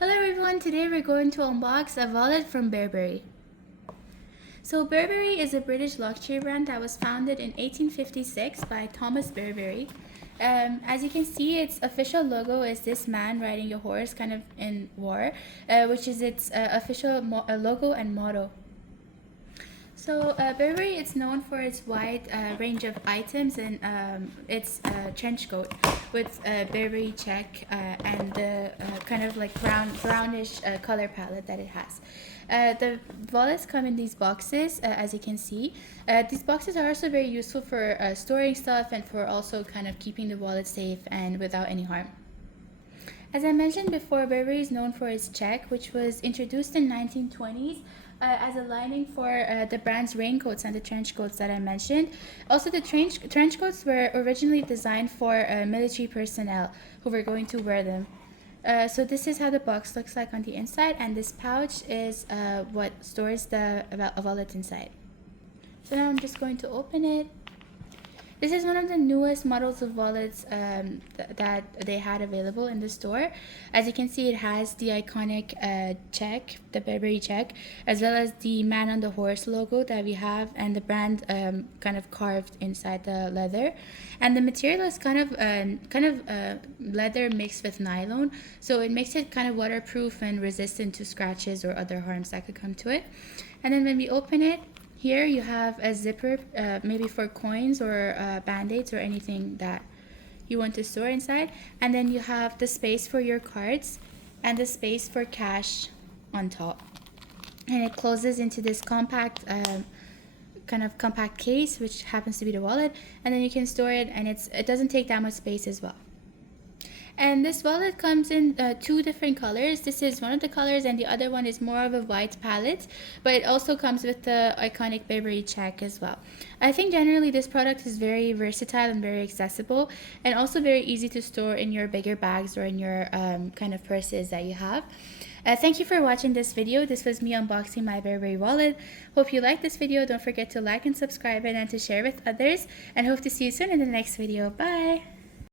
Hello everyone, today we're going to unbox a wallet from Burberry. So Burberry is a British luxury brand that was founded in 1856 by Thomas Burberry. As you can see, its official logo is this man riding a horse kind of in war, which is its official logo and motto. So Burberry is known for its wide range of items and its trench coat with Burberry check and the kind of like brownish color palette that it has. The wallets come in these boxes, as you can see. These boxes are also very useful for storing stuff and for also kind of keeping the wallet safe and without any harm. As I mentioned before, Burberry is known for its check, which was introduced in 1920s as a lining for the brand's raincoats and the trench coats that I mentioned. Also, the trench coats were originally designed for military personnel who were going to wear them. So this is how the box looks like on the inside, and this pouch is what stores the wallet inside. So now I'm just going to open it. This is one of the newest models of wallets that they had available in the store. As you can see, it has the iconic check, the Burberry check, as well as the man on the horse logo that we have, and the brand kind of carved inside the leather. And the material is kind of leather mixed with nylon, so it makes it kind of waterproof and resistant to scratches or other harms that could come to it. And then when we open it, here you have a zipper, maybe for coins or band-aids or anything that you want to store inside. And then you have the space for your cards and the space for cash on top. And it closes into this compact, kind of compact case, which happens to be the wallet. And then you can store it, and it doesn't take that much space as well. And this wallet comes in two different colors. This is one of the colors, and the other one is more of a white palette, but it also comes with the iconic Burberry check as well. I think generally this product is very versatile and very accessible, and also very easy to store in your bigger bags or in your kind of purses that you have. Thank you for watching this video. This was me unboxing my Burberry wallet. Hope you liked this video. Don't forget to like and subscribe and to share with others, and hope to see you soon in the next video. Bye!